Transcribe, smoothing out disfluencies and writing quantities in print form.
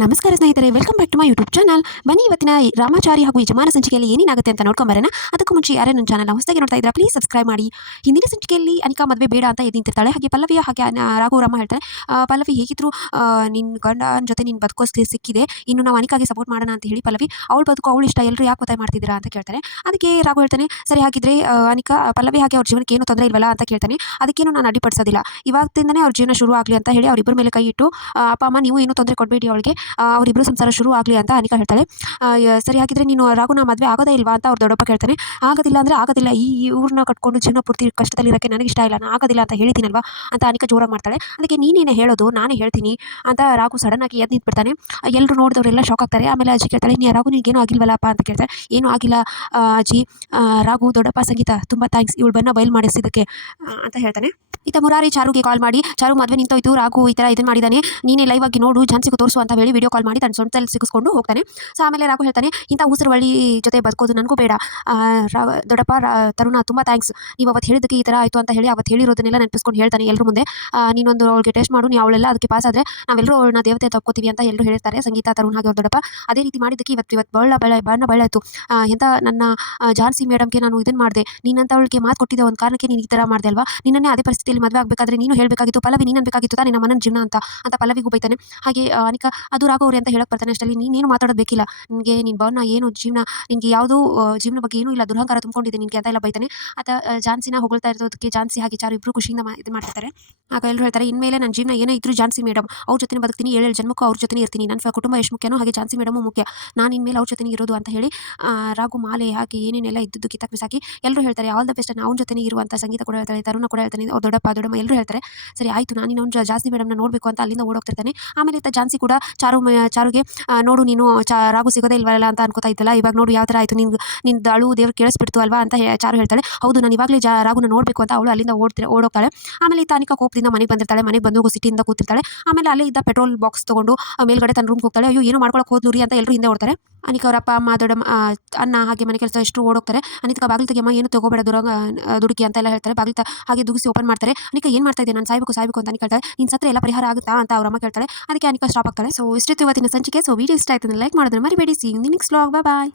ನಮಸ್ಕಾರ ಸ್ನೇಹಿತರೆ, welcome back to my YouTube channel. ಬನ್ನಿ ಇವತ್ತಿನ ರಾಮಾಚಾರಿ ಹಾಗೂ ಯಜಮಾನ ಸಂಚಿಕೆಯಲ್ಲಿ ಏನೇನಾಗುತ್ತೆ ಅಂತ ನೋಡ್ಕೊಂಬರೋಣ. ಅದಕ್ಕೂ ಮುಂಚೆ ಯಾರೇ ನನ್ನ ಚಾನಲ್ ಹೊಸದಾಗಿ ನೋಡ್ತಾ ಇದ್ದೀರಾ ಪ್ಲೀಸ್ ಸಬ್ಸ್ಕ್ರೈಬ್ ಮಾಡಿ. ಹಿಂದಿನ ಸಂಚಿಕೆಯಲ್ಲಿ ಅನಿಕಾ ಮದುವೆ ಬೇಡ ಅಂತ ಎದ್ದು ನಿಂತಿರ್ತಾಳೆ. ಹಾಗೆ ಪಲ್ಲವಿಯ ಹಾಗೆ ರಾಘು ಹೇಳ್ತಾರೆ, ಪಲ್ಲವಿ ಹೇಗಿದ್ರು ನಿನ್ನ ಗಂಡನ ಜೊತೆ ನೀನು ಬದುಕೋಸ್ಕರ ಸಿಕ್ಕಿದೆ, ಇನ್ನು ನಾವು ಅನಿಕಾಗೆ ಸಪೋರ್ಟ್ ಮಾಡೋಣ ಅಂತ ಹೇಳಿ ಪಲ್ಲವಿ ಅವಳು ಬದುಕು ಅವಳು ಇಷ್ಟ, ಎಲ್ಲರೂ ಯಾಕೆ ಒತ್ತಾಯ ಮಾಡ್ತಿದ್ದೀರಾ ಅಂತ ಕೇಳ್ತಾರೆ. ಅದಕ್ಕೆ ರಾಘು ಹೇಳ್ತಾನೆ, ಸರಿ ಹಾಗಿದ್ರೆ ಅನಿಕಾ ಪಲ್ಲವಿ ಹಾಗೆ ಅವ್ರ ಜೀವನಕ್ಕೆ ಏನು ತೊಂದರೆ ಇಲ್ವಲ್ಲ ಅಂತ ಕೇಳ್ತಾನೆ. ಅದಕ್ಕೇನು ನಾನು ಅಡ್ಡಿಪಡಿಸೋದಿಲ್ಲ, ಇವಾಗದಿಂದನೇ ಅವ್ರ ಜೀವನ ಶುರು ಆಗಲಿ ಅಂತ ಹೇಳಿ ಅವರಿಬ್ಬರ ಮೇಲೆ ಕೈ ಇಟ್ಟು, ಅಪ್ಪ ಅಮ್ಮ ನೀವು ಏನು ತೊಂದರೆ ಕೊಡಬೇಡಿ ಅವಳಿಗೆ, ಅವರಿಬ್ಬರು ಸಂಸಾರ ಶುರು ಆಗಲಿ ಅಂತ ಅನಿಕಾ ಹೇಳ್ತಾಳೆ. ಸರಿ ಹಾಗಿದ್ರೆ ನೀನು ರಾಘುನ ಮದುವೆ ಆಗೋದೇ ಇಲ್ವಾ ಅಂತ ಅವ್ರ ದೊಡ್ಡಪ್ಪ ಕೇಳ್ತಾನೆ. ಆಗೋದಿಲ್ಲ ಅಂದರೆ ಆಗೋದಿಲ್ಲ, ಈ ಊರನ್ನ ಕಟ್ಕೊಂಡು ಜೀವನ ಪೂರ್ತಿ ಕಷ್ಟದಲ್ಲಿರೋಕ್ಕೆ ನನಗೆ ಇಷ್ಟ ಇಲ್ಲ, ನಾನು ಆಗೋದಿಲ್ಲ ಅಂತ ಹೇಳಿದ್ದೀನಲ್ವಾ ಅಂತ ಅನಿಕಾ ಜೋರಾಗಿ ಮಾಡ್ತಾಳೆ. ಅದಕ್ಕೆ ನೀನೇನೇ ಹೇಳೋದು, ನಾನೇ ಹೇಳ್ತೀನಿ ಅಂತ ರಾಘು ಸಡನ್ನಾಗಿ ಎದ್ದು ನಿಂತ್ಬಿಡ್ತಾನೆ. ಎಲ್ಲರೂ ನೋಡಿದವರೆಲ್ಲ ಶಾಕ್ ಆಗ್ತಾರೆ. ಆಮೇಲೆ ಅಜ್ಜಿ ಕೇಳ್ತಾಳೆ, ನೀ ರಾಘು ನಿನಗೇನು ಆಗಿಲ್ವಲ್ಲಪ್ಪ ಅಂತ ಕೇಳ್ತಾರೆ. ಏನೂ ಆಗಿಲ್ಲ ಅಜ್ಜಿ, ರಾಘು ದೊಡ್ಡಪ್ಪ ಸಂಗೀತ ತುಂಬ ಥ್ಯಾಂಕ್ಸ್ ಇವಳು ಬನ್ನ ಬಯಲು ಮಾಡಿಸಿದ್ದಕ್ಕೆ ಅಂತ ಹೇಳ್ತಾನೆ. ಈತ ಮುರಾರಿ ಚಾರುಗೆ ಕಾಲ್ ಮಾಡಿ, ಚಾರು ಮದುವೆ ನಿಂತೋಯ್ತು, ರಾಘು ಈ ಥರ ಇದನ್ನು ಮಾಡಿದ್ದಾನೆ, ನೀನೇ ಲೈವ್ ಆಗಿ ನೋಡು, ಝಾನ್ಸಿಗೂ ತೋರಿಸು ಅಂತ ಹೇಳಿ ವಿಡಿಯೋ ಕಾಲ್ ಮಾಡಿ ತನ್ನ ಸೊಂಟದಲ್ಲಿ ಸಿಗಿಸ್ಕೊಂಡು ಹೋಗ್ತಾನೆ. ಸೊ ಆಮೇಲೆ ರಾಘು ಹೇಳ್ತಾನೆ, ಇಂಥ ಉಸಿರುವಳ್ಳಿ ಜೊತೆ ಬದುಕೋದು ನನಗೂ ಬೇಡ, ದೊಡ್ಡಪ್ಪ ತರುಣ ತುಂಬ ಥ್ಯಾಂಕ್ಸ್, ನೀವು ಅವತ್ತು ಹೇಳಿದ್ದಕ್ಕೆ ಈ ಥರ ಆಯಿತು ಅಂತ ಹೇಳಿ ಅವತ್ತು ಹೇಳಿರೋದನ್ನೆಲ್ಲ ನೆನಪಿಸ್ಕೊಂಡು ಹೇಳ್ತಾನೆ ಎಲ್ಲರ ಮುಂದೆ. ನೀನೊಂದು ಅವಳಿಗೆ ಟೆಸ್ಟ್ ಮಾಡು, ನೀವು ಅವಳೆಲ್ಲ ಅದಕ್ಕೆ ಪಾಸ್ ಆದರೆ ನಾವೆಲ್ಲರೂ ಅವಳನ್ನ ದೇವತೆ ತಕ್ಕೋತೀವಿ ಅಂತ ಎಲ್ಲರೂ ಹೇಳ್ತಾರೆ, ಸಂಗೀತ ತರುಣ್ ಹಾಗೆ ಅವ್ರ ದೊಡ್ಡಪ್ಪ. ಅದೇ ರೀತಿ ಮಾಡಿದ್ದಕ್ಕೆ ಇವತ್ತು ಬಣ್ಣ ಆಯಿತು, ಎಂಥ ನನ್ನ ಝಾನ್ಸಿ ಮೇಡಮ್ಗೆ ನಾನು ಇದನ್ನು ಮಾಡಿದೆ, ನೀನಂತವಳಿಗೆ ಮಾತು ಕೊಟ್ಟಿದ್ದೆ, ಒಂದು ಕಾರಣಕ್ಕೆ ನೀನು ಈ ಥರ ಮಾಡಿದೆ ಅಲ್ವಾ, ನಿನ್ನನ್ನೇ ಅದೇ ಪರಿಸ್ಥಿತಿಯಲ್ಲಿ ಮದುವೆ ಆಗಬೇಕಾದ್ರೆ ನೀನು ಹೇಳಬೇಕಾಗಿತ್ತು, ಪಲ್ಲವಿ ನೀನು ಅನ್ಬೇಕಾಗಿತ್ತು ತಾನೇ ನಮ್ಮ ಮನನ ಜೀವನ ಅಂತ ಪಲ್ಲವಿಗೂ ಬೈತಾನೆ. ಹಾಗೆ ಅನಿಕಾ ಅದು ರಾಘು ಅವ್ರೆ ಅಂತ ಹೇಳಕ್ಕೆ ಬರ್ತಾನೆ. ಅಷ್ಟರಲ್ಲಿ ನೀನೇನು ಮಾತಾಡೋದು ಬೇಕಿಲ್ಲ, ನಿನಗೆ ನಿನ್ನ ಭವನ ಏನು ಜೀವನ, ನಿನಗೆ ಯಾವುದೂ ಜೀವನ ಬಗ್ಗೆ ಏನೂ ಇಲ್ಲ, ದುರಹಂಕಾರ ತುಂಬಿಕೊಂಡಿದೆ ನಿನಗೆ ಅಂತ ಎಲ್ಲ ಬೈತಾನೆ. ಝಾನ್ಸಿನ ಹೊಗಳ್ತಾ ಇರೋದಕ್ಕೆ ಝಾನ್ಸಿ ಹಾಗೆ ಚಾರು ಇಬ್ಬರು ಖುಷಿಯಿಂದ ಇದು ಮಾಡ್ತಿರ್ತಾರೆ. ಆಗ ಎಲ್ಲರೂ ಹೇಳ್ತಾರೆ, ಇನ್ಮೇಲೆ ನನ್ನ ಜೀವನ ಏನೇ ಇದ್ರೂ ಝಾನ್ಸಿ ಮೇಡಮ್ ಅವ್ರ ಜೊತೆ ಬದುಕ್ತೀನಿ, 7 ಜನ್ಮಕ್ಕೂ ಅವ್ರ ಜೊತೆ ಇರ್ತೀನಿ, ನನ್ನ ಕುಟುಂಬ ಎಷ್ಟು ಮುಖ್ಯನೋ ಹಾಗೆ ಝಾನ್ಸಿ ಮೇಡಮು ಮುಖ್ಯ, ನಾನು ಇನ್ಮೇಲೆ ಅವ್ರ ಜೊತೆ ಇರೋದು ಅಂತ ಹೇಳಿ ರಾಘು ಮಾಲೆ ಹಾಕಿ ಏನೇನೆಲ್ಲ ಇದ್ದದ್ದು ಕಿತ್ತಾಕಿ ಬಿಸಾಕಿ ಎಲ್ಲರೂ ಹೇಳ್ತಾರೆ ಆಲ್ ದ ಬೆಸ್ಟ್, ಅವ್ನ ಜೊತೆ ಇರುವಂಥ ಸಂಗೀತ ಕೂಡ ಹೇಳ್ತಾನೆ, ತರುಣ ಕೂಡ ಹೇಳ್ತಾನೆ, ಅವ್ರ ದೊಡ್ಡಮ್ಮ ಎಲ್ಲರೂ ಹೇಳ್ತಾರೆ. ಸರಿ ಆಯಿತು, ನಾನು ಇನ್ನೊಂದು ಜಾಸ್ತಿ ಮೇಡಮ್ನ ನೋಡಬೇಕು ಅಂತ ಅಲ್ಲಿಂದ ಓಡೋಗ್ತಿರ್ತಾನೆ. ಆಮೇಲೆ ಝಾನ್ಸಿ ಕೂಡ ಚಾರುಗೆ ನೋಡು ನೀನು ರಾಘು ಸಿಗೋದೇ ಇಲ್ವಲ್ಲ ಅಂತ ಅನ್ಕೋತಾ ಇದ್ದಲ್ಲ, ಇವಾಗ ನೋಡು ಯಾವ ಥರ ಆಯಿತು, ನಿನ್ನ ಅಳು ದೇವ್ರು ಕೇಳಿಸ್ಬಿಡ್ತು ಅಲ್ವಾ ಅಂತ ಚಾರು ಹೇಳ್ತಾಳೆ. ಹೌದು, ನಾನು ಇವಾಗಲೇ ರಾಘುನ ನೋಡಬೇಕು ಅಂತ ಅವಳು ಅಲ್ಲಿಂದ ಓಡೋಗ್ತಾಳೆ. ಆಮೇಲೆ ತಾನಿಕಾ ಕೋಪದಿಂದ ಮನೆಗೆ ಬಂದಿರ್ತಾಳೆ, ಮನೆಗೆ ಬಂದು ಸಿಟಿಯಿಂದ ಕೂತಿರ್ತಾಳೆ. ಆಮೇಲೆ ಅಲ್ಲೇ ಇದ್ದ ಪೆಟ್ರೋಲ್ ಬಾಕ್ಸ್ ತೊಗೊಂಡು ಮೇಲ್ಗಡೆ ತನ್ನ ರೂಮ್ಗೆ ಹೋಗ್ತಾಳೆ. ಅಯ್ಯೋ ಏನೋ ಮಾಡ್ಕೊಳಕ್ಕೆ ಹೋದ್ಲು ರೀ ಅಂತ ಎಲ್ಲರೂ ಹಿಂದೆ ಓಡ್ತಾರೆ. ಅನಿಕಾ ಅವರ ಅಪ್ಪ ಅಮ್ಮ ದೊಡ್ಡಮ್ಮ ಅಣ್ಣ ಹಾಗೆ ಮನೆ ಕೆಲಸ ಎಷ್ಟು ಓಡೋಗ್ತಾರೆ. ಅನಿಕಾ ಬಾಗಿಲು ತೆಗಿಯಮ್ಮ, ಏನು ತಗೋಬೇಡ ದುಡುಕಿ ಅಂತ ಎಲ್ಲ ಹೇಳ್ತಾರೆ. ಬಾಗಿಲು ಹಾಗೆ ದುಗಿಸಿ ಓಪನ್ ಮಾಡ್ತಾರೆ. ಅನಿಕಾ ಏನು ಮಾಡ್ತಾ ಇದೆ, ನಾನು ಸಾಯ್ಬೇಕು ಅಂತ ಅನಿಕಾ ಹೇಳ್ತಾಳೆ. ನಿನ್ನ ಸತ್ರ ಎಲ್ಲ ಪರಿಹಾರ ಆಗುತ್ತಾ ಅಂತ ಅವ್ರ ಅಮ್ಮ ಕೇಳ್ತಾಳೆ. ಅದಕ್ಕೆ ಅನಿಕಾ ಸ್ಟಾಪ್ ಆಗ್ತಾಳೆ. ಸೊ ಇಷ್ಟಿತ್ತು ಇವತ್ತಿನ ಸಂಚಿಕೆ. ಸೊ ವಿಡಿಯೋ ಇಷ್ಟ ಆಯ್ತು ಲೈಕ್ ಮಾಡೋದನ್ನ ಮರಿಬೇಡಿ. See you in the next vlog. Bye.